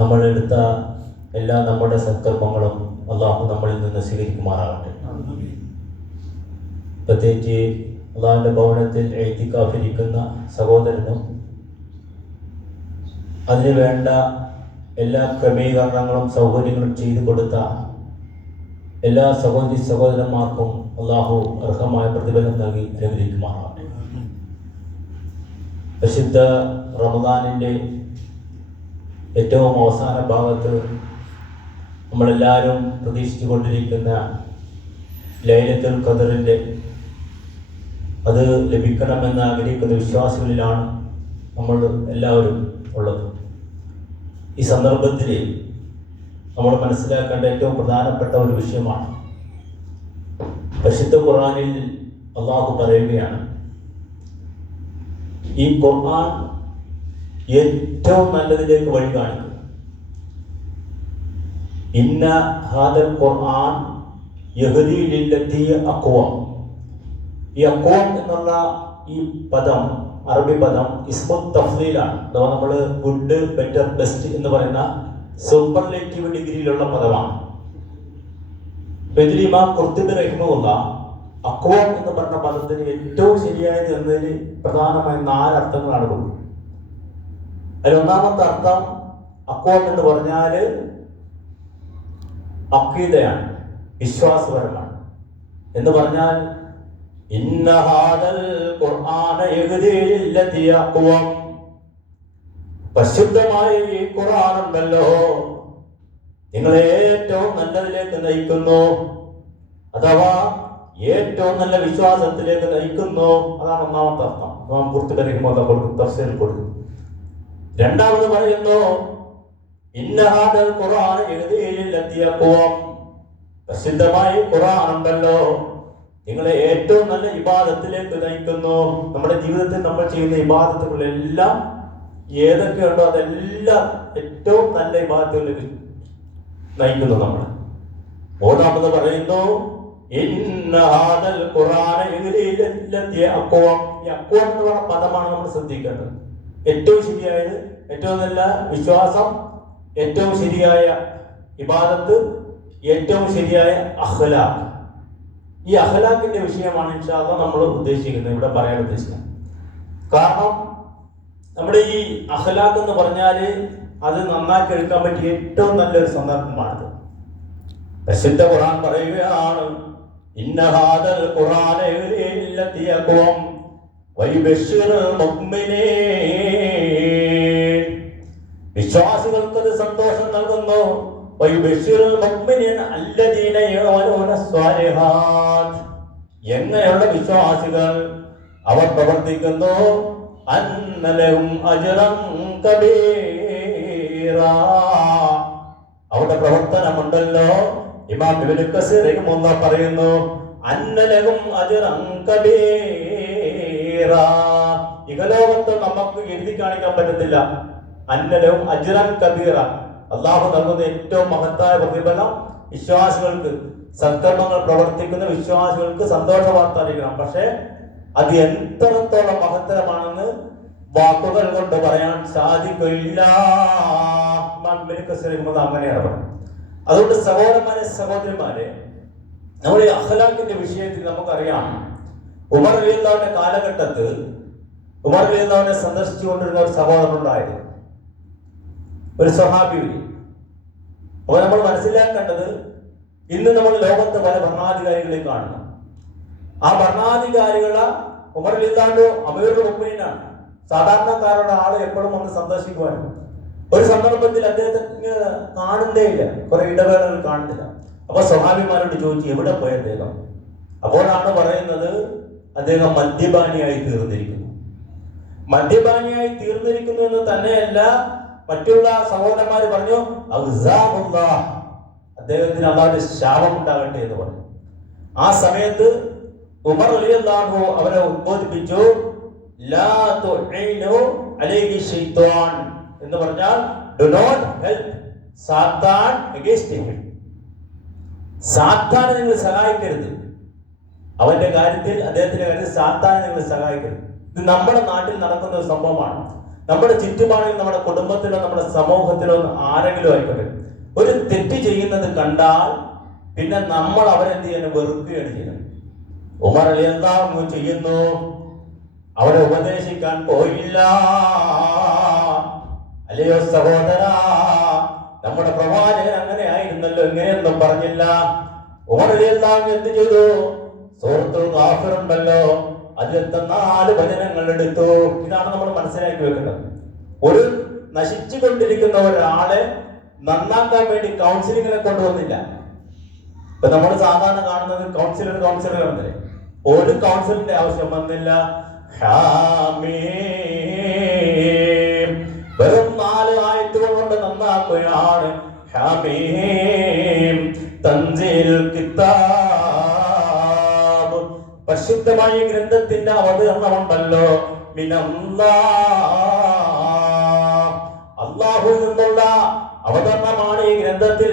നമ്മളെടുത്ത എല്ലാ നമ്മുടെ സത്കർമ്മങ്ങളും അള്ളാഹു നമ്മളിൽ നിന്ന് സ്വീകരിക്കുമാറാകട്ടെ. പ്രത്യേകിച്ച് അള്ളാഹുവിൻ്റെ ഭവനത്തിൽ എഴുത്തിക്കാഫിരിക്കുന്ന സഹോദരനും അതിന് വേണ്ട എല്ലാ ക്രമീകരണങ്ങളും സൗകര്യങ്ങളും ചെയ്തു കൊടുത്ത എല്ലാ സഹോദരന്മാർക്കും അള്ളാഹു അർഹമായ പ്രതിഫലം നൽകി അനുഗ്രഹിക്കുമാറാകട്ടെ. പ്രസിദ്ധ റമദാനിൻ്റെ ഏറ്റവും അവസാന ഭാഗത്ത് നമ്മളെല്ലാവരും പ്രതീക്ഷിച്ചു കൊണ്ടിരിക്കുന്ന ലൈലത്തുൽ ഖദറിൻ്റെ അത് ലഭിക്കണമെന്ന് ആഗ്രഹിക്കുന്ന വിശ്വാസികളിലാണ് നമ്മൾ എല്ലാവരും ഉള്ളത്. ഈ സന്ദർഭത്തിൽ നമ്മൾ മനസ്സിലാക്കേണ്ട ഏറ്റവും പ്രധാനപ്പെട്ട ഒരു വിഷയമാണ്. പരിശുദ്ധ ഖുർആനിൽ അള്ളാഹു പറയുകയാണ്, ഈ ഖുർആൻ ഏറ്റവും നല്ലതിലേക്ക് വഴി കാണിക്കും. ഇന്ന ഹാദൽ ഖുർആൻ യഹ്ദി ലില്ലത്തി അഖ്വം. ഈ അഖ്വം എന്നുള്ള ഈ പദം, അറബി പദം ഇസ്മു തഫ്ളീലാണ്. അഥവാ നമ്മൾ ഗുഡ്, ബെറ്റർ, ബെസ്റ്റ് എന്ന് പറയുന്ന സൂപ്പർലേറ്റീവ് ഡിഗ്രിയിലുള്ള പദമാണ്. ഇതിൽ ഇമാം ഖുർത്തുബി റഹിമഹുള്ള അഖ്വം എന്ന് പറഞ്ഞ പദത്തിന് ഏറ്റവും ശരിയായത് എന്നതിന് പ്രധാനമായി 4 അർത്ഥങ്ങളാണ് കൊടുക്കുന്നത്. അതിൽ ഒന്നാമത്തെ അർത്ഥം അഖ്വം എന്ന് പറഞ്ഞാൽ അഖീദയാണ്, വിശ്വാസപരമാണ്. എന്ന് പറഞ്ഞാൽ ഇന്ന ഹാദൽ ഖുർആന യഹ്ദി ലില്ലത്തി അഖ്വം. പരിശുദ്ധമായ ഈ ഖുർആൻ ഉണ്ടല്ലോ, നിങ്ങളെ ഏറ്റവും നല്ലതിലേക്ക് നയിക്കുന്നു, അഥവാ ഏറ്റവും നല്ല വിശ്വാസത്തിലേക്ക് നയിക്കുന്നു. അതാണ് ഒന്നാമത്തെ അർത്ഥം. നാം തഫ്സീറിൽ കൊടുക്കും. രണ്ടാമത് പറയുന്നു ഇന്ന ഹാദൽ ഖുർആന യഹ്ദി ലില്ലത്തി അഖ്വം. പ്രസിദ്ധമായ ഖുർആൻ ഉണ്ടല്ലോ, നിങ്ങളെ ഏറ്റവും നല്ല ഇബാദത്തിലേക്ക് നയിക്കുന്നു. നമ്മുടെ ജീവിതത്തിൽ നമ്മൾ ചെയ്യുന്ന ഇബാദത്തുകളെല്ലാം ഏതൊക്കെയുണ്ടോ അതെല്ലാം ഏറ്റവും നല്ല ഇബാദത്തുകളിലേക്ക് നയിക്കുന്നു നമ്മൾ. മൂന്നാമത് പറയുന്നു ഇന്ന ഹാദൽ ഖുർആന യഹ്ദി ലില്ലത്തി അഖ്വം. ഈ അഖ്വം എന്ന് പറഞ്ഞ പദമാണ് നമ്മൾ ശ്രദ്ധിക്കേണ്ടത്. ഏറ്റവും ശരിയായത്, ഏറ്റവും നല്ല വിശ്വാസം, ഏറ്റവും ശരിയായ ഇബാദത്ത്, ഏറ്റവും ശരിയായ അഖ്ലാഖ്. ഈ അഖ്ലാഖിന്റെ വിഷയമാണ് ഇൻഷാ അല്ലാഹ് നമ്മൾ ഉദ്ദേശിക്കുന്നത്, ഇവിടെ പറയാൻ ഉദ്ദേശിക്കുന്നത്. കാരണം നമ്മുടെ ഈ അഖ്ലാഖ് എന്ന് പറഞ്ഞാൽ അത് നന്നാക്കി എടുക്കാൻ പറ്റിയ ഏറ്റവും നല്ലൊരു സന്ദർഭമാണിത്. പരിശുദ്ധ ഖുർആൻ പറയുകയാണ് ഇന്ന ഹാദൽ ഖുർആന യഹ്ദി ലില്ലത്തി അഖ്വം വയുബശ്ശിറുൽ മുഅ്മിനീൻ. വിശ്വാസികൾക്ക് അത് സന്തോഷം നൽകുന്നു. വയുബശ്ശിറുൽ മുഅ്മിനീന അല്ലദീന യഅമലൂന സ്വാലിഹാത്ത്. എങ്ങനെയുള്ള വിശ്വാസികൾ? അവർ പ്രവർത്തിക്കുന്നു അന്ന ലഹും അജ്റൻ കബീറാ. അവരുടെ പ്രവർത്തനമുണ്ടല്ലോ, ഇമാം ഇബ്നു കസീർ റഹിമഹുല്ലാഹ് പറയുന്നു അന്ന ലഹും അജ്റൻ കബീറാ. ഇഹലോകത്ത് നമുക്ക് എഴുതി കാണിക്കാൻ പറ്റത്തില്ല. അന്ന ലഹും അജ്റൻ കബീറ. അല്ലാഹു നൽകുന്ന ഏറ്റവും മഹത്തായ പ്രതിഫലം വിശ്വാസികൾക്ക്, സൽക്കർമ്മങ്ങൾ പ്രവർത്തിക്കുന്ന വിശ്വാസികൾക്ക് സന്തോഷ വാർത്ത അറിയിക്കണം. പക്ഷേ അത് എത്രത്തോളം മഹത്തരമാണെന്ന് വാക്കുകൾ കൊണ്ട് പറയാൻ സാധിക്കില്ല. അങ്ങനെയാണ് പറയുന്നത്. അതുകൊണ്ട് സഹോദരന്മാരെ, നമ്മുടെ ഈ അഖ്ലാഖിന്റെ വിഷയത്തിൽ നമുക്കറിയാം, ഉമർ റളിയല്ലാഹുവിന്റെ കാലഘട്ടത്തിൽ ഉമർ റളിയല്ലാഹുവിനെ സന്ദർശിച്ചുകൊണ്ടിരുന്ന ഒരു സഹോദരനുണ്ടായിരുന്നു, ഒരു സ്വഹാബി. അപ്പോൾ നമ്മൾ മനസ്സിലാക്കേണ്ടത്, ഇന്ന് നമ്മൾ ലോകത്ത് പല ഭരണാധികാരികളെ കാണുന്നു. ആ ഭരണാധികാരികളെ ഉമർ റളിയല്ലാഹു അമീറുൽ മുഅ്മിനീനാണ്. സാധാരണക്കാരുടെ ആള് എപ്പോഴും വന്ന് സന്ദർശിക്കുവാനും ഒരു സന്ദർഭത്തിൽ അദ്ദേഹത്തെ കാണുന്നേയില്ല, കുറെ ഇടവേളകൾ കാണുന്നില്ല. അപ്പൊ സ്വഹാബിമാരോട് ചോദിച്ചു എവിടെ പോയ അദ്ദേഹം? അപ്പോഴാണ് പറയുന്നത് അദ്ദേഹം മദ്യപാനിയായി തീർന്നിരിക്കുന്നു. മദ്യപാനിയായി തീർന്നിരിക്കുന്നു എന്ന് തന്നെയല്ല, മറ്റുള്ള സഹോദരന്മാര് പറഞ്ഞു അദ്ദേഹത്തിന് അല്ലാഹുവിന്റെ ശാപം ഉണ്ടാകട്ടെ എന്ന് പറഞ്ഞു. ആ സമയത്ത് ഉമർ റളിയല്ലാഹു അവരെ ഉദ്ബോധിപ്പിച്ചു, ലാ തുഈനു അലൈഹി ശൈത്വാൻ എന്ന് പറഞ്ഞാൽ ഡു നോട്ട് ഹെൽപ് സാത്താൻ അഗൈൻസ്റ്റ് ഹിം. സാത്താനെ നിങ്ങൾ സഹായിക്കരുത്. അവന്റെ കാര്യത്തിൽ, അദ്ദേഹത്തിന്റെ കാര്യത്തിൽ സാത്താനെ നിങ്ങൾ സഹായിക്കരുത്. ഇത് നമ്മുടെ നാട്ടിൽ നടക്കുന്ന ഒരു സംഭവമാണ്. നമ്മുടെ ചുറ്റുപാടിൽ, നമ്മുടെ കുടുംബത്തിലോ നമ്മുടെ സമൂഹത്തിലോ ആരെങ്കിലും ആയിക്കോട്ടെ ഒരു തെറ്റ് ചെയ്യുന്നത് കണ്ടാൽ പിന്നെ നമ്മൾ അവരെന്ത് ചെയ്യാൻ വെറുക്കുകയാണ് ചെയ്യുന്നത്. ഉമർ റളിയല്ലാഹു ചെയ്യുന്നു, അവരെ ഉപദേശിക്കാൻ പോയില്ല. അല്ലയോ സഹോദര, നമ്മുടെ പ്രവാചകൻ അങ്ങനെ ആയിരുന്നല്ലോ, ഇങ്ങനെയൊന്നും പറഞ്ഞില്ല. ഉമർ റളിയല്ലാഹു എന്ത് ചെയ്തു? സൂറത്തുൽ ഗാഫിർ ഉണ്ടല്ലോ, അതിലത്തെ 4 വചനങ്ങൾ എടുത്തു. ഇതാണ് നമ്മൾ മനസ്സിലാക്കി വെക്കേണ്ടത്. ഒരു നശിച്ചു കൊണ്ടിരിക്കുന്ന ഒരാളെ നന്നാക്കാൻ വേണ്ടി കൗൺസിലിങ്ങിനെ കൊണ്ടുവന്നില്ല. ഇപ്പൊ നമ്മൾ സാധാരണ കാണുന്നത് കൗൺസിലർ കാണുന്നില്ലേ, ഒരു കൗൺസിലിന്റെ ആവശ്യം വന്നില്ല. ഹാമീം, വെറും 4 ആയത്തുകൾ കൊണ്ട് നന്നാക്കുകയാണ്. ഹാമീം തൻസീൽ കിതാബ്, പരിശുദ്ധമായ ഗ്രന്ഥത്തിന്റെ അവതരണമുണ്ടല്ലോ. അല്ലാഹുവിൽ നിന്നുള്ള അവതരണമാണ് ഈ ഗ്രന്ഥത്തിൽ.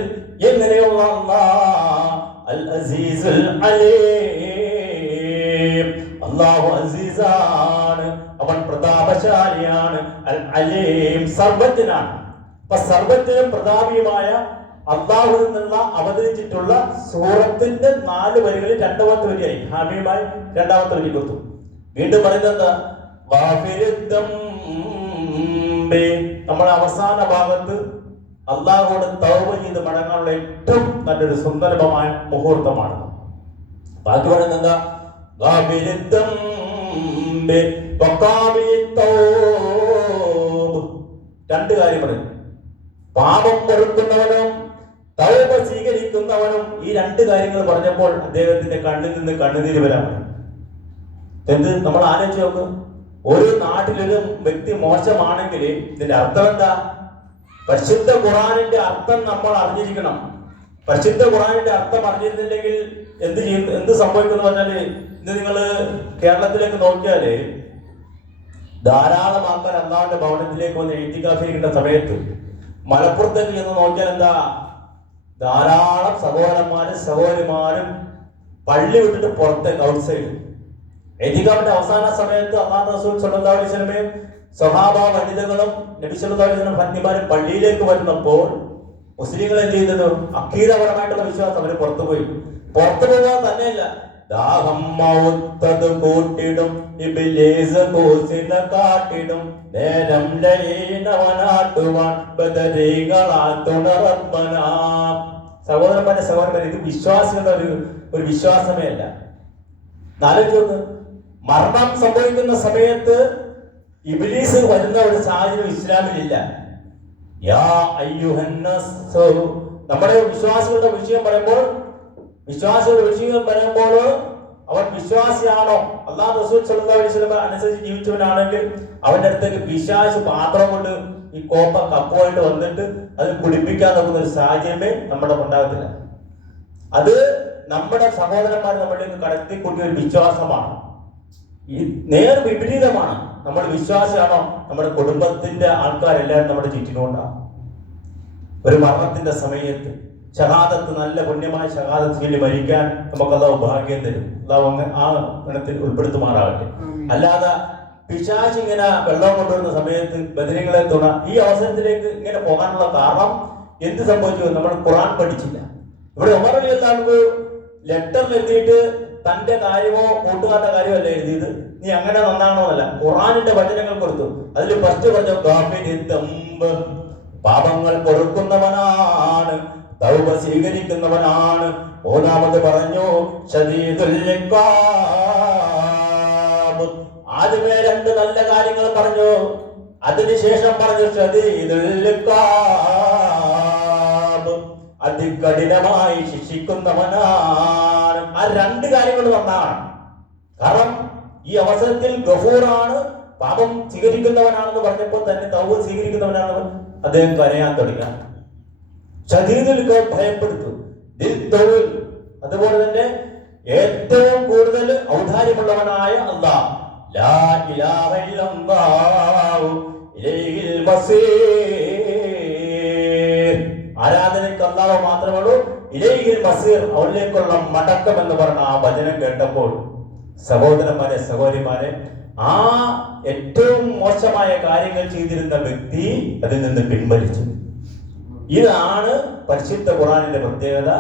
എങ്ങനെയുള്ള അൽ അസീസുൽ അലീം, അല്ലാഹു അസീസാണ്, അവൻ പ്രതാപശാലിയാണ്. അൽ അലീം, സർവജ്ഞനാണ്. അപ്പൊ സർവജ്ഞനും പ്രതാപിയുമായ അല്ലാഹുവിൽ നിന്നുള്ള അവതരിച്ചിട്ടുള്ള സൂറത്തിന്റെ 4 വരികളിൽ 2ാമത്തെ വരിയായി ഹാമീമായി 2ാമത്തെ വരി കൊടുത്തു. വീണ്ടും പറയുന്നത് നമ്മൾ അവസാന ഭാഗത്ത് അല്ലാഹുവോട് തൗബ ചെയ്ത് മടങ്ങാനുള്ള ഏറ്റവും നല്ലൊരു സുന്ദരമായ മുഹൂർത്തമാണ്. ബാക്കി പറയുന്നത് രണ്ട് കാര്യം പറയുന്നു. പാപം പൊറുക്കുന്നവനും തൗബ സ്വീകരിക്കുന്നവനും, ഈ 2 കാര്യങ്ങൾ പറഞ്ഞപ്പോൾ അദ്ദേഹത്തിന്റെ കണ്ണിൽ നിന്ന് കണ്ണുനീര് വരാൻ. എന്ത് നമ്മൾ ആലോചിച്ച് നോക്കും. ഒരു നാട്ടിലൊരു വ്യക്തി മോശമാണെങ്കിൽ ഇതിന്റെ അർത്ഥം എന്താ? പരിശുദ്ധ ഖുർആനിന്റെ അർത്ഥം നമ്മൾ അറിഞ്ഞിരിക്കണം. പരിശുദ്ധ ഖുർആനിന്റെ അർത്ഥം അറിഞ്ഞിരുന്നില്ലെങ്കിൽ എന്ത് സംഭവിക്കുന്നു പറഞ്ഞാല്, ഇന്ന് നിങ്ങൾ കേരളത്തിലേക്ക് നോക്കിയാല് ധാരാളം ആൾക്കാർ അല്ലാഹുവിന്റെ ഭവനത്തിലേക്ക് വന്ന് ഇഅ്തികാഫിരിക്കുന്ന സമയത്ത് മലപ്പുറത്തേക്ക് ചെന്ന് നോക്കിയാൽ എന്താ, ധാരാളം സഹോദരന്മാരും സഹോദരിമാരും പള്ളി വിട്ടിട്ട് പുറത്തേക്ക് ഔട്ട്സൈഡ്. ഇഅ്തികാഫിന്റെ അവസാന സമയത്ത് അല്ലാഹു റസൂൽ സ്വല്ലല്ലാഹു അലൈഹി വസല്ലമയും സ്വഹാബ വനിതകളും നബി സല്ലല്ലാഹു അലൈഹി വസല്ലം പത്നിമാരും പള്ളിയിലേക്ക് വരുന്നപ്പോൾ മുസ്ലിങ്ങൾ എന്ത് ചെയ്തത്? അഖീദപരമായിട്ടുള്ള വിശ്വാസം അവർ പുറത്തു പോകാൻ തന്നെയല്ല, ദാഹം മൗത്തത് കൂട്ടിടും, ഇബ്ലീസ് കൂസിനെ കാട്ടിടും, നേരം ലൈനവനാട്ടുവാൻ ബദരീകളാത്തുണറബ്ബനാ. സഹോദരന്മാരെ, ഇത് വിശ്വാസികളുടെ ഒരു വിശ്വാസമേ അല്ല. ആലോചിച്ച്, മരണം സംഭവിക്കുന്ന സമയത്ത് ഇബ്ലീസ് വരുന്ന ഒരു സാഹചര്യം ഇസ്ലാമിലില്ല. യാ അയ്യുഹന്നാസ്, നമ്മുടെ വിശ്വാസികളുടെ വിഷയം പറയുമ്പോൾ അവൻ വിശ്വാസിയാണോ, അല്ലാഹു റസൂൽ സ്വല്ലല്ലാഹു അലൈഹി വസല്ലം അനുസരിച്ച് ജീവിച്ചവനാണെങ്കിൽ അവന്റെ അടുത്തേക്ക് പിശാച് പാത്രം കൊണ്ട് ഈ കോപ്പ കപ്പുമായിട്ട് വന്നിട്ട് അത് കുടിപ്പിക്കാൻ നോക്കുന്ന ഒരു സാഹചര്യമേ നമ്മുടെ ഉണ്ടാകത്തില്ല. അത് നമ്മുടെ സഹോദരന്മാർ നമ്മളിലേക്ക് കടത്തിക്കൂട്ടിയ ഒരു വിശ്വാസമാണ്. ഈ നേർ വിപരീതമാണ്. നമ്മൾ വിശ്വാസിയാണോ, നമ്മുടെ കുടുംബത്തിന്റെ ആൾക്കാരെല്ലാവരും നമ്മുടെ ചുറ്റിനുണ്ടാകും. ഒരു മരണത്തിന്റെ സമയത്ത് ഷഹാദത്ത്, നല്ല പുണ്യമായ ഷഹാദത്ത് ചൊല്ലി മരിക്കാൻ നമുക്ക് അല്ലാഹു ഭാഗ്യം തരും. അല്ലാഹു ആ ഗണത്തിൽ ഉൾപ്പെടുത്തുമാറാകട്ടെ. അല്ലാതെ പിശാച് ഇങ്ങനെ വെള്ളം കൊണ്ടുവരുന്ന സമയത്ത് ബദരീങ്ങളെ തുണ, ഈ അവസരത്തിലേക്ക് ഇങ്ങനെ പോകാനുള്ള കാരണം എന്ത് സംഭവിച്ചു? നമ്മൾ ഖുർആൻ പഠിച്ചില്ല. ഇവിടെ ഉമർ റളിയല്ലാഹു ലെറ്ററിൽ എഴുതിയിട്ട് തന്റെ കാര്യമോ കൂട്ടുകാരുടെ കാര്യമോ അല്ല എഴുതിയത്, നീ അങ്ങനെ നന്നാണോന്നല്ല, ഖുർആനിന്റെ വചനങ്ങൾ കൊടുത്തു. അതിൽ ഫസ്റ്റ് പറഞ്ഞു പാപങ്ങൾ പൊറുക്കുന്നവനാണ്, തൗബ സ്വീകരിക്കുന്നവനാണ്. 3ാമത് പറഞ്ഞു ശദീദുൽ ഇഖാബ്. ആദ്യമേ 2 നല്ല കാര്യങ്ങൾ പറഞ്ഞു, അതിനുശേഷം പറഞ്ഞു ശദീദുൽ ഇഖാബ്, അതികഠിനമായി ശിക്ഷിക്കുന്നവനാണ്. ആ 2 കാര്യങ്ങൾ വന്നാണ്. കാരണം ഈ അവസരത്തിൽ ഗഫൂറാണ്, പാപം സ്വീകരിക്കുന്നവനാണെന്ന് പറഞ്ഞപ്പോൾ തന്നെ തൗബ സ്വീകരിക്കുന്നവനാണ്. അദ്ദേഹം കരയാൻ തുടങ്ങി. ശദീദുൽ ഇഖാബ് ഭയപ്പെടുത്തു. അതുപോലെ തന്നെ ഏറ്റവും കൂടുതൽ ഔദാര്യമുള്ളവനായ അല്ലാഹ്, ലാ ഇലാഹ ഇല്ലല്ലാഹു ഇലൈഹിൽ മസീർ, ആരാധനയ്ക്ക് അല്ലാഹു മാത്രമേ ഉള്ളൂ. ഇലൈഹിൽ മസീർ, അവരിലേക്കുള്ള മടക്കം എന്ന് പറഞ്ഞ ആ വചനം കേട്ടപ്പോൾ സഹോദരന്മാരെ സഹോദരിമാരെ, ആ ഏറ്റവും മോശമായ കാര്യങ്ങൾ ചെയ്തിരുന്ന വ്യക്തി അതിൽ നിന്ന് പിൻവലിച്ചു. ഇതാണ് പരിശുദ്ധ ഖുർആനിന്റെ പ്രത്യേകത.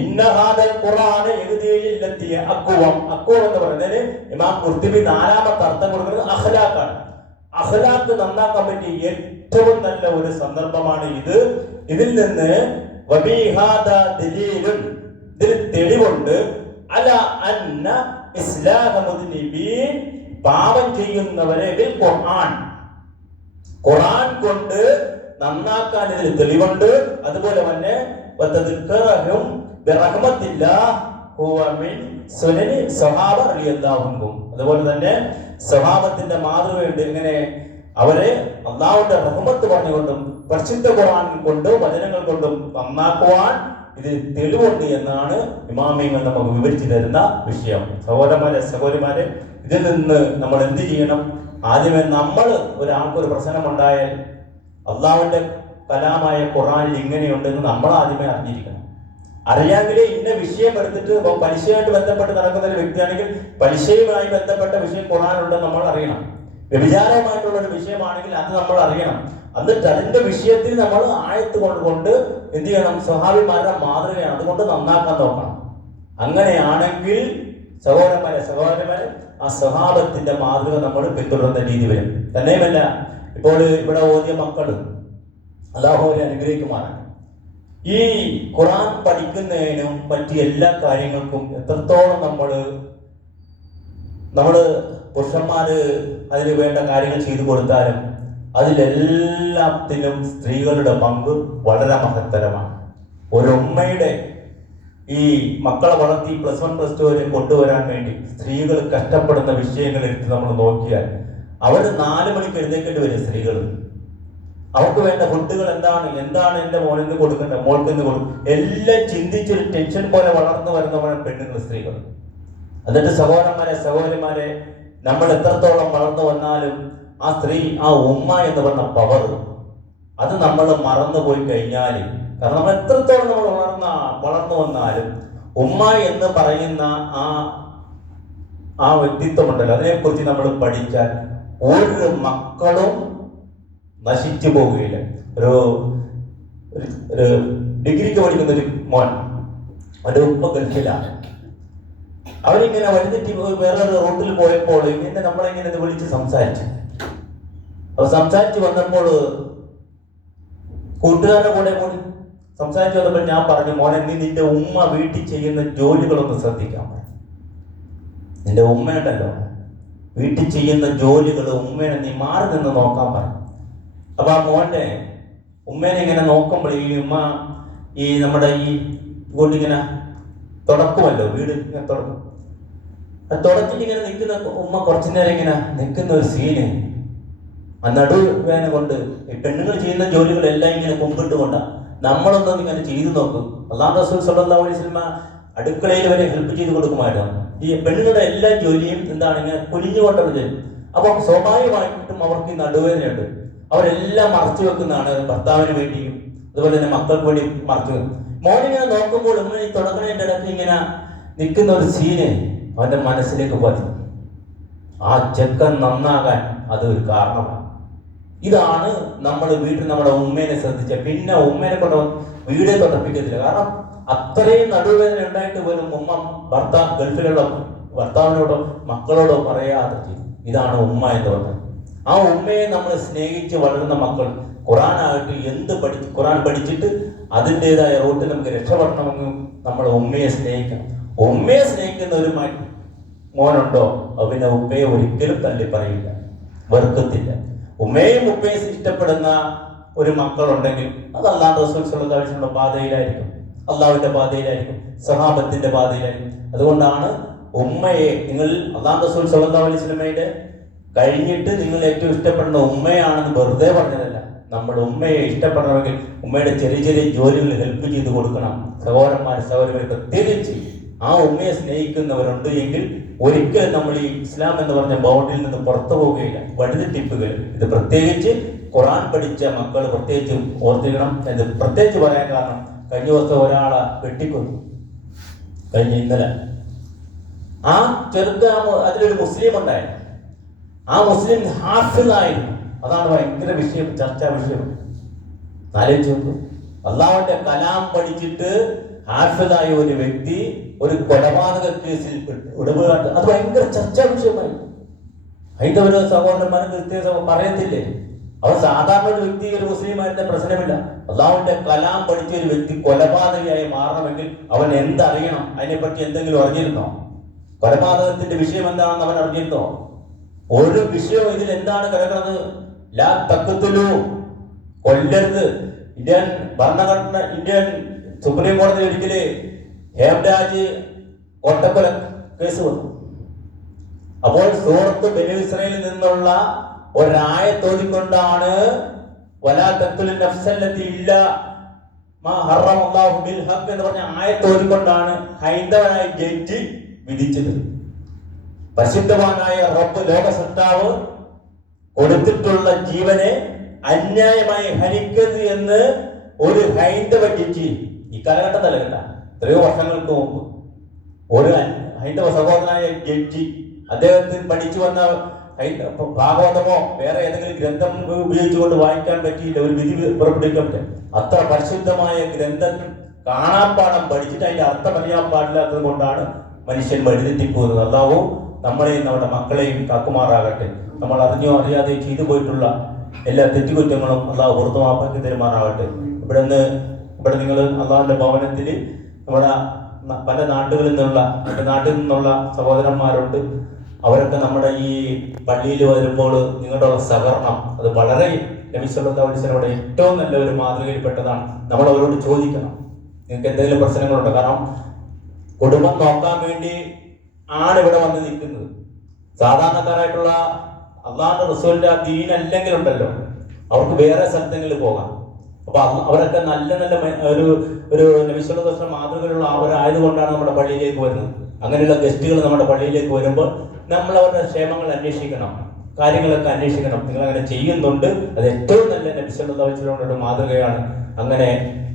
ഇന്നഹാദൽ ഖുർആന യഹ്ദീ അഖ്വം. അഖ്വം എന്ന് പറയുന്നത് ഇമാം ഖുർത്തുബി നാലാമത്തെ അർത്ഥം കൊടുക്കുന്നത് അഖ്ലാഖാണ്. അഖ്ലാഖ് നന്നാക്കാൻ പറ്റിയ ഏറ്റവും നല്ല ഒരു സന്ദർഭമാണ് ഇത്. ഇതിൽ നിന്ന് വബിഹാദ ദലീലുൻ, ഇതിൽ തെളിവുണ്ട് അല അന്ന ഇസ്ലാഹ മുദ്നിബീൻ, പാപം ചെയ്യുന്നവരെ ബിൽ ഖുർആൻ, ഖുർആൻ കൊണ്ട് നന്നാക്കാൻ ഇതിൽ തെളിവുണ്ട്. അതുപോലെ തന്നെ വതദ്കറഹും ബിറഹ്മത്തില്ലാഹ് ഹുവ മിൻ സുനനി സഹാബ റളിയല്ലാഹു അൻഹും. അതുപോലെ തന്നെ സഹാബത്തിന്റെ മാതൃകയുണ്ട്. ഇങ്ങനെ അവരെ അല്ലാഹുവിന്റെ റഹ്മത്ത് പറഞ്ഞുകൊണ്ടും പരിശുദ്ധ ഖുർആൻ കൊണ്ട് വചനങ്ങൾ കൊണ്ടും നന്നാക്കുവാൻ ഇതിൽ തെളിവുണ്ട് എന്നാണ് ഇമാമിയങ്ങൾ നമുക്ക് വിവരിച്ചു തരുന്ന വിഷയം. സഹോദരന്മാരെ, ഇതിൽ നിന്ന് നമ്മൾ എന്ത് ചെയ്യണം? ആദ്യമേ നമ്മൾ ഒരാൾക്കൊരു പ്രശ്നമുണ്ടായാൽ അള്ളാഹുവിന്റെ കലാമായ ഖുർആനിൽ ഇങ്ങനെയുണ്ടെന്ന് നമ്മൾ ആദ്യമേ അറിഞ്ഞിരിക്കണം. അറിയാമെങ്കിലേ ഇന്ന വിഷയം എടുത്തിട്ട് പലിശയുമായിട്ട് ബന്ധപ്പെട്ട് നടക്കുന്ന ഒരു വ്യക്തിയാണെങ്കിൽ പലിശയുമായി ബന്ധപ്പെട്ട വിഷയം ഖുർആനിലുണ്ടെന്ന് നമ്മൾ അറിയണം. വ്യഭിചാരവുമായിട്ടുള്ള ഒരു വിഷയമാണെങ്കിൽ അത് നമ്മൾ അറിയണം. എന്നിട്ട് അതിന്റെ വിഷയത്തിൽ നമ്മൾ ആയത്ത് കൊണ്ട് എന്ത് ചെയ്യണം? സ്വഹാബിമാരുടെ മാതൃകയാണ്, അതുകൊണ്ട് നന്നാക്കാൻ നോക്കണം. അങ്ങനെയാണെങ്കിൽ സഹോദരന്മാരെ ആ സ്വഹാബത്തിന്റെ മാതൃക നമ്മൾ പിന്തുടരുന്ന രീതി വരും. തന്നെയുമല്ല, ഇപ്പോൾ ഇവിടെ ഓതിയ മക്കൾ അല്ലാഹുവിനെ അനുഗ്രഹിക്കുമാറാണ്. ഈ ഖുർആൻ പഠിക്കുന്നതിനും മറ്റു എല്ലാ കാര്യങ്ങൾക്കും എത്രത്തോളം നമ്മള് പുരുഷന്മാര് അതിന് വേണ്ട കാര്യങ്ങൾ ചെയ്തു കൊടുത്താലും അതിലെല്ലാത്തിനും സ്ത്രീകളുടെ പങ്ക് വളരെ മഹത്തരമാണ്. ഒരു ഉമ്മയുടെ ഈ മക്കളെ വളർത്തി +1 +2 വരെ കൊണ്ടുവരാൻ വേണ്ടി സ്ത്രീകൾ കഷ്ടപ്പെടുന്ന വിഷയങ്ങൾ എടുത്ത് നമ്മൾ നോക്കിയാൽ അവർ 4 മണിക്ക് എഴുന്നേക്കേണ്ടി വരും. സ്ത്രീകൾ അവർക്ക് വേണ്ട ഫുഡുകൾ എന്താണ് എന്റെ മോനെന്ന് കൊടുക്കേണ്ട, മോൾക്കെന്ന് കൊടുക്കും, എല്ലാം ചിന്തിച്ചൊരു ടെൻഷൻ പോലെ വളർന്നു വരുന്നവരാണ് പെണ്ണുങ്ങൾ, സ്ത്രീകൾ. എന്നിട്ട് സഹോദരന്മാരെ നമ്മൾ എത്രത്തോളം വളർന്നു വന്നാലും ആ സ്ത്രീ, ആ ഉമ്മ എന്ന് പറഞ്ഞ പവർ, അത് നമ്മൾ മറന്നു പോയി കഴിഞ്ഞാൽ, കാരണം നമ്മൾ എത്രത്തോളം നമ്മൾ വളർന്നു വന്നാലും ഉമ്മ എന്ന് പറയുന്ന ആ വ്യക്തിത്വമുണ്ടല്ലോ, അതിനെക്കുറിച്ച് നമ്മൾ പഠിച്ചാൽ ഒരു മക്കളും നശിച്ചു പോവുകയില്ല. ഒരു ഡിഗ്രിക്ക് പഠിക്കുന്ന ഒരു മോൻ, അവന്റെ ഉപ്പ ഗൾഫിലാണ്. അവരിങ്ങനെ വഴിതെറ്റി വേറൊരു റൂട്ടിൽ പോയപ്പോൾ ഇങ്ങനെ നമ്മളിങ്ങനെ വിളിച്ച് സംസാരിച്ചു. അപ്പൊ സംസാരിച്ച് വന്നപ്പോൾ കൂട്ടുകാരുടെ കൂടെ കൂടി സംസാരിച്ചു വന്നപ്പോൾ ഞാൻ പറഞ്ഞു, മോനെ നീ നിന്റെ ഉമ്മ വീട്ടിൽ ചെയ്യുന്ന ജോലികളൊന്ന് ശ്രദ്ധിക്കാൻ പറഞ്ഞു. നിന്റെ ഉമ്മയുണ്ടല്ലോ വീട്ടിൽ ചെയ്യുന്ന ജോലികൾ ഉമ്മേനെ നീ മാറി നിന്ന് നോക്കാൻ പറഞ്ഞു. അപ്പൊ ആ മോന്റെ ഉമ്മേനെ ഇങ്ങനെ നോക്കുമ്പോൾ ഈ ഉമ്മ നമ്മുടെ ഈ ഇങ്ങനെ തുടക്കുമല്ലോ, വീട് ഇങ്ങനെ തുടക്കും. തുടച്ചിട്ട് ഇങ്ങനെ നിൽക്കുന്ന ഉമ്മ കുറച്ചു നേരം ഇങ്ങനെ നിൽക്കുന്ന ഒരു സീന്, ആ നടുവേന കൊണ്ട് ഈ പെണ്ണുങ്ങൾ ചെയ്യുന്ന ജോലികളെല്ലാം ഇങ്ങനെ കുമ്പിട്ട് കൊണ്ടാണ്. നമ്മളൊന്നും ഇങ്ങനെ ചെയ്തു നോക്കും. അല്ലാഹു റസൂൽ സ്വല്ലല്ലാഹു അലൈഹി വസല്ലം അടുക്കളയിൽ വരെ ഹെൽപ്പ് ചെയ്ത് കൊടുക്കുമായിരുന്നു. ഈ പെണ്ണുങ്ങളുടെ എല്ലാ ജോലിയും എന്താണ് ഇങ്ങനെ കുനിഞ്ഞുകൊണ്ടുള്ള ജോലി. അപ്പൊ സ്വാഭാവികമായിട്ടും അവർക്ക് ഈ നടുവേദനയുണ്ട്. അവരെല്ലാം മറച്ചു വെക്കുന്നതാണ് ഭർത്താവിന് വേണ്ടിയും അതുപോലെ തന്നെ മക്കൾക്ക് വേണ്ടി മറച്ചു വെക്കും. മോനിങ്ങനെ നോക്കുമ്പോൾ ഇങ്ങനെ ഈ തുടങ്ങുന്നതിൻ്റെ ഇടയ്ക്ക് ഇങ്ങനെ നിൽക്കുന്ന ഒരു സീന് അവന്റെ മനസ്സിലേക്ക് പതി. ആ ചെക്കൻ നന്നാകാൻ അതൊരു കാരണമാണ്. ഇതാണ് നമ്മൾ വീട്ടിൽ നമ്മുടെ ഉമ്മേനെ ശ്രദ്ധിച്ച, പിന്നെ ഉമ്മേനെ കൊണ്ട് വീടേ തൊട്ടപ്പിക്കത്തില്ല. കാരണം അത്രയും നടുവേദന ഉണ്ടായിട്ട് പോലും ഉമ്മ ഗൾഫിലുള്ള ഭർത്താവിനോടോ മക്കളോടോ പറയാതെ ചെയ്യും. ഇതാണ് ഉമ്മ എന്ന് പറഞ്ഞത്. ആ ഉമ്മയെ നമ്മൾ സ്നേഹിച്ച് വളരുന്ന മക്കൾ ഖുർആനാകട്ടെ ഖുർആൻ പഠിച്ചിട്ട് അതിൻ്റെതായ റൂട്ടിൽ നമുക്ക് രക്ഷപ്പെടണമെങ്കിൽ നമ്മൾ ഉമ്മയെ സ്നേഹിക്കണം. ഉമ്മയെ സ്നേഹിക്കുന്ന ഒരു മോനുണ്ടോ പിന്നെ ഉമ്മയെ ഒരിക്കലും തള്ളി പറയില്ല, വെറുക്കത്തില്ല. ഉമ്മയും ഉപ്പയും ഇഷ്ടപ്പെടുന്ന ഒരു മക്കളുണ്ടെങ്കിൽ അത് അല്ലാഹു റസൂൽ സ്വല്ലല്ലാഹു അലൈഹി വസല്ലം പാതയിലായിരിക്കും, അള്ളാഹുവിന്റെ പാതയിലായിരിക്കും, സഹാബത്തിന്റെ പാതയിലായിരിക്കും. അതുകൊണ്ടാണ് ഉമ്മയെ നിങ്ങൾ അല്ലാഹു റസൂൽ സ്വല്ലല്ലാഹു അലൈഹി വസല്ലമയുടെ കഴിഞ്ഞിട്ട് നിങ്ങൾ ഏറ്റവും ഇഷ്ടപ്പെടുന്ന ഉമ്മയാണെന്ന് വെറുതെ പറഞ്ഞതല്ല. നമ്മൾ ഉമ്മയെ ഇഷ്ടപ്പെടണമെങ്കിൽ ഉമ്മയുടെ ചെറിയ ചെറിയ ജോലികൾ ഹെൽപ്പ് ചെയ്ത് കൊടുക്കണം. സഹോദരന്മാരെ പ്രത്യേകിച്ച് ആ ഉമ്മയെ സ്നേഹിക്കുന്നവരുണ്ട് എങ്കിൽ ഒരിക്കലും നമ്മൾ ഈ ഇസ്ലാം എന്ന് പറഞ്ഞ ബൗണ്ടറിയിൽ നിന്ന് പുറത്തു പോവുകയില്ല. വഴുതിട്ടിപ്പുകൾ ഇത് പ്രത്യേകിച്ച് ഖുർആൻ പഠിച്ച മക്കൾ പ്രത്യേകിച്ച് ഓർത്തിക്കണം. ഇത് പ്രത്യേകിച്ച് പറയാൻ കാരണം കഴിഞ്ഞ ദിവസം ഒരാളെ വെട്ടിക്കൊന്നു. ഇന്നലെ ആ അതിലൊരു മുസ്ലിം ഉണ്ടായിരുന്നു. ആ മുസ്ലിം ഹാഫിളായിരുന്നു. അതാണ് ഭയങ്കര വിഷയം, ചർച്ചാ വിഷയം. ആലോചിച്ച് നോക്കൂ, അള്ളാഹുവിന്റെ കലാം പഠിച്ചിട്ട് ഹാഫിളായ ഒരു വ്യക്തി ഒരു കൊലപാതക കേസിൽ ഇടപെടാട്ട് അത് ഭയങ്കര ചർച്ചാ വിഷയമായി. ഹൈന്ദവ സഹോദരന്മാരും ക്രിസ്ത്യ പറയത്തില്ലേ, അവർ സാധാരണ ഒരു വ്യക്തി ഒരു മുസ്ലിം ആയിരുന്ന പ്രശ്നമില്ല. അള്ളാഹുവിന്റെ കലാം പഠിച്ച ഒരു വ്യക്തി കൊലപാതകയായി മാറണമെങ്കിൽ അവൻ എന്തറിയണം? അതിനെപ്പറ്റി എന്തെങ്കിലും അറിഞ്ഞിരുന്നോ? കൊലപാതകത്തിന്റെ വിഷയം എന്താണെന്ന് അവൻ അറിഞ്ഞിരുന്നോ? ഒരു വിഷയവും ഇതിൽ എന്താണ് കിടക്കുന്നത്? ലാ തഖ്തുലു, കൊല്ലരുത്. ഇന്ത്യൻ ഭരണഘടന, ഇന്ത്യൻ സുപ്രീം കോടതി ഒരിക്കല് ഹേംരാജ് കൊട്ടക്കൊല കേസ് വന്നു. അപ്പോൾ സൂറത്ത് ബനൂ ഇസ്രായേലിൽ നിന്നുള്ള ഒരായത്തോതിക്കൊണ്ടാണ് വലാ തഖ്തുലു നഫ്സല്ലതി ഇല്ലാ മാ ഹറമല്ലാഹു ബിൽ ഹഖ് എന്ന് പറഞ്ഞ ആയത്തോതിക്കൊണ്ടാണ് ഹൈന്ദവനായ ജഡ്ജി വിധിച്ചത്. പരിശുദ്ധവാനായ റബ്ബ് ലോക സൃഷ്ടാവ് കൊടുത്തിട്ടുള്ള ജീവനെ അന്യായമായി ഹനിക്കരുത് എന്ന് ഒരു ഹൈന്ദവ ജഡ്ജി, ഈ കാലഘട്ടത്തല്ല കേട്ട, എത്രയോ വർഷങ്ങൾക്ക് മുമ്പ് ഒരു ഹൈന്ദവ സഹോദരനായ ജഡ്ജി, അദ്ദേഹത്തിന് പഠിച്ചു വന്ന ഭാഗവതമോ വേറെ ഏതെങ്കിലും ഗ്രന്ഥം ഉപയോഗിച്ചുകൊണ്ട് വായിക്കാൻ പറ്റിയില്ല, ഒരു വിധി പുറപ്പെടുവിക്കാൻ പറ്റില്ല. അത്ര പരിശുദ്ധമായ ഗ്രന്ഥം കാണാപ്പാടം പഠിച്ചിട്ട് അതിന്റെ അർത്ഥം അറിയാൻ പാടില്ലാത്തത് കൊണ്ടാണ് മനുഷ്യൻ വഴിതെറ്റിപ്പോകുന്നത്. അല്ലാഹു നമ്മളെയും നമ്മുടെ മക്കളെയും കാക്കുമാറാകട്ടെ. നമ്മൾ അറിഞ്ഞോ അറിയാതെ ചെയ്തു പോയിട്ടുള്ള എല്ലാ തെറ്റുകുറ്റങ്ങളും അള്ളാഹു പുറത്തുമാപ്പാക്കി തരുമാറാകട്ടെ. ഇവിടെ നിങ്ങൾ അള്ളാഹുവിന്റെ ഭവനത്തിൽ നമ്മുടെ പല നാടുകളിൽ നിന്നുള്ള സഹോദരന്മാരുണ്ട്. അവരൊക്കെ നമ്മുടെ ഈ പള്ളിയിൽ വരുമ്പോൾ നിങ്ങളുടെ സഹകരണം അത് വളരെ നബി സല്ലല്ലാഹു അലൈഹി വസല്ലമയുടെ ഏറ്റവും നല്ല ഒരു മാതൃകയിൽപ്പെട്ടതാണ്. നമ്മൾ അവരോട് ചോദിക്കണം, നിങ്ങൾക്ക് എന്തെങ്കിലും പ്രശ്നങ്ങളുണ്ടോ? കാരണം കുടുംബം നോക്കാൻ വേണ്ടി ആണ് ഇവിടെ വന്ന് നിൽക്കുന്നത്. സാധാരണക്കാരായിട്ടുള്ള അള്ളാഹുവിന്റെ റസൂലിന്റെ ദീൻ അല്ലെങ്കിൽ ഉണ്ടല്ലോ, അവർക്ക് വേറെ സ്ഥലത്തെങ്കിലും പോകാം. അപ്പൊ അവരൊക്കെ നല്ല നല്ല ഒരു നബി സല്ലല്ലാഹു അലൈഹി വസല്ലം മാതൃകയിലുള്ള അവരായതുകൊണ്ടാണ് നമ്മുടെ പള്ളിയിലേക്ക് വരുന്നത്. അങ്ങനെയുള്ള ഗസ്റ്റുകൾ നമ്മുടെ പള്ളിയിലേക്ക് വരുമ്പോൾ നമ്മൾ അവരുടെ ക്ഷേമങ്ങൾ അന്വേഷിക്കണം, കാര്യങ്ങളൊക്കെ അന്വേഷിക്കണം. നിങ്ങൾ അങ്ങനെ ചെയ്യുന്നുണ്ട്, അത് ഏറ്റവും നല്ല നബി സല്ലല്ലാഹു അലൈഹി വസല്ലമയുടെ മാതൃകയാണ്. അങ്ങനെ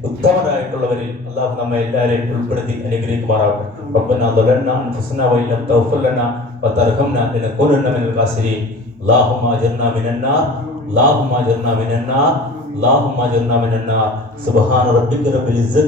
ഉത്തമരായിട്ടുള്ളവരിൽ അള്ളാഹു നമ്മെ എല്ലാവരെയും ഉൾപ്പെടുത്തി അനുഗ്രഹിക്കുമാറാവട്ടെ. റബ്ബനാ ളലനാ അൻഫുസനാ വഇല്ലം തഗ്ഫിർ ലനാ വതർഹംനാ ലനകൂനന്ന മിനൽ ഖാസിരീൻ. അല്ലാഹുമ്മ അജിർനാ മിനന്നാർ, അല്ലാഹുമ്മ അജിർനാ മിനന്നാർ, അല്ലാഹുമ്മ അജിർനാ മിനന്നാർ. സുബ്ഹാന റബ്ബിക റബ്ബിൽ ഇസ്സത്തി